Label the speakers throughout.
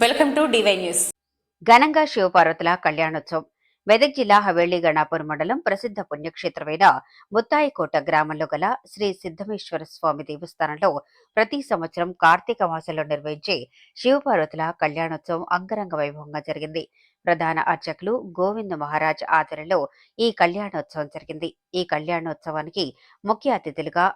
Speaker 1: Welcome to DY news.
Speaker 2: ఘనంగా శివపార్వతుల కళ్యాణోత్సవం. మెదక్ జిల్లా హవేళి గణాపూర్ మండలం ప్రసిద్ధ పుణ్యక్షేత్రమైన ముత్తాయికోట గ్రామంలో గల శ్రీ సిద్ధమేశ్వర స్వామి దేవస్థానంలో ప్రతి సంవత్సరం కార్తీక మాసంలో నిర్వహించే శివపార్వతుల కళ్యాణోత్సవం అంగరంగ వైభవంగా జరిగింది. ప్రధాన అర్చకులు గోవింద మహారాజ్ ఆధ్వర్యంలో ఈ కళ్యాణోత్సవం జరిగింది. ఈ కళ్యాణోత్సవానికి ముఖ్య అతిథులుగా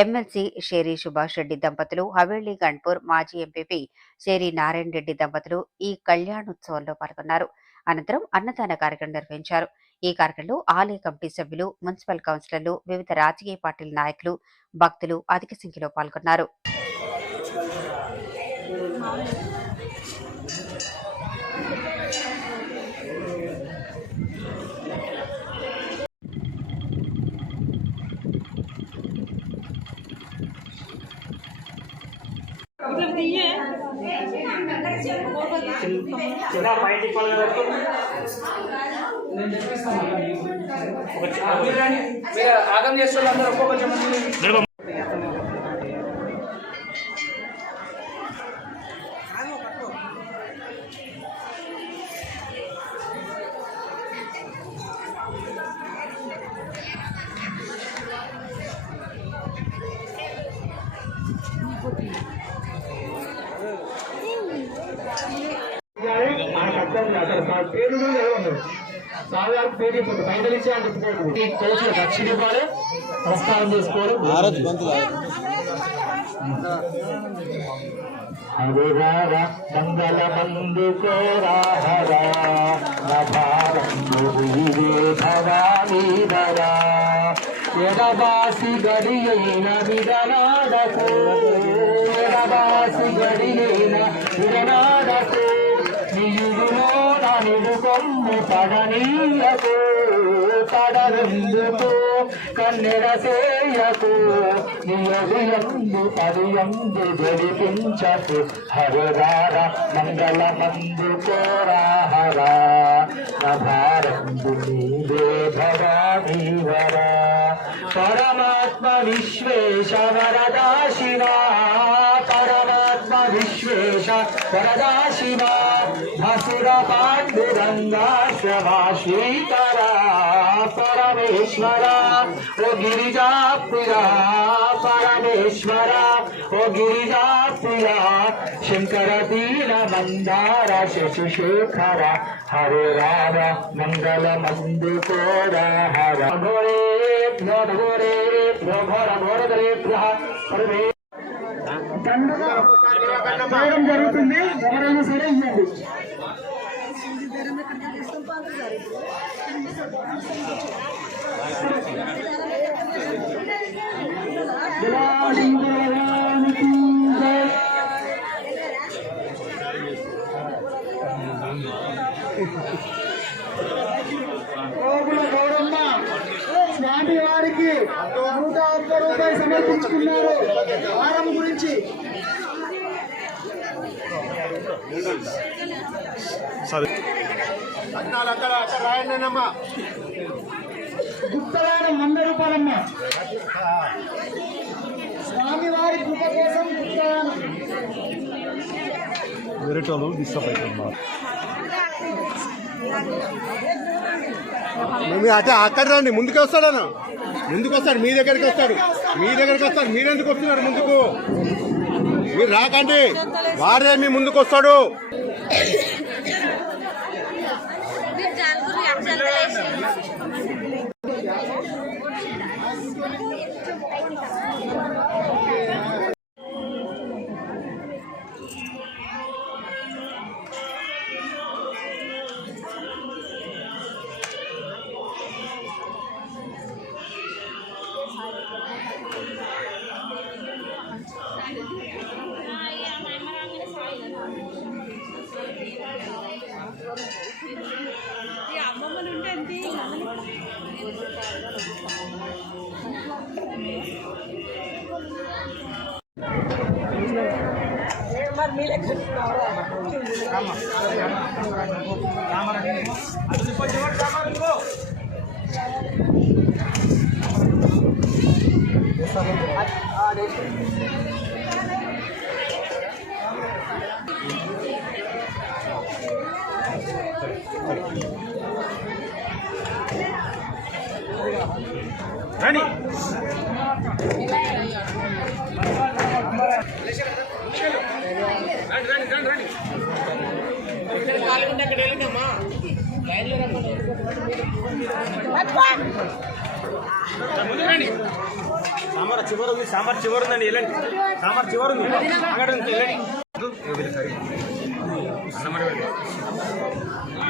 Speaker 2: ఎమ్మెల్సీ షేరి సుభాష్ రెడ్డి దంపతులు హవేళి గణ్పూర్ మాజీ ఎంపీపీ షేరి నారాయణ రెడ్డి దంపతులు ఈ కళ్యాణోత్సవంలో పాల్గొన్నారు. అనంతరం అన్నదాన కార్యక్రమం నిర్వహించారు. ఈ కార్యక్రమంలో ఆలయ కమిటీ సభ్యులు మున్సిపల్ కౌన్సిలర్లు వివిధ రాజకీయ పార్టీల నాయకులు భక్తులు అధిక సంఖ్యలో పాల్గొన్నారు.
Speaker 3: చిన్న బయట తిప్పాలి కదా ఒక చిన్న- మీరు ఆగం చేస్తున్నారు అందరూ ఒక్కొక్క
Speaker 4: పేరు కూడా తెలియదు. సాధారణ పేరు ఇప్పుడు దక్షిణ ఇవ్వాలి. మంగళ మందు నభారంగు భవానీ దరా ఎడబాసి గడియైన పడనీయకు పడరెందుకు కన్నెడ సేయకు నియదు పదియందు జడిపించకు. హరిరార మంగళ మందు కోరాహరా నభారందు నీవే భవానీవరా. పరమాత్మ విశ్వేశ్వర शेष परदा शिवा असुर पाण्डुरङ्गा श्रवा परमेश्वरा ओ गिरिजा प्रिया परमेश्वरा, ओ गिरिजा प्रिया शंकर दीन मन्दार शशिशेखर, हरे राम मङ्गल मन्दुकोर हर भोरे भोरे भोर भोर परमेश्वर చేయడం జరుగుతుంది. ఎవరైనా సరే ఇవ్వండి. నూట ఒక్క రూపాయి సమర్పించుకున్నారు వారం గురించి గుప్తదానం వంద రూపాయలమ్మ స్వామివారి కృప కోసం గుప్తదానం
Speaker 5: వేరేటోళ్ళు డిస్టర్బ్ అవుతున్నారు మేము అటే అక్కడ రండి ముందుకు వస్తాడను ముందుకు వస్తారు మీ దగ్గరికి వస్తారు. మీ దగ్గరికి వస్తారు మీరెందుకు వస్తున్నారు ముందుకు? మీరు రాకండి. వారే మీ ముందుకు వస్తాడు.
Speaker 3: అమ్మమ్మలు ఉంటే అంతే మరి మీ లెక్క రామరా రాణి సాంబార్ చివరి ఉంది సాంబార్ చివరి ఉందండి వెళ్ళండి. సాంబార్ చివరి ఉంది. అక్కడ ఉంది వెళ్ళండి. అన్నమాట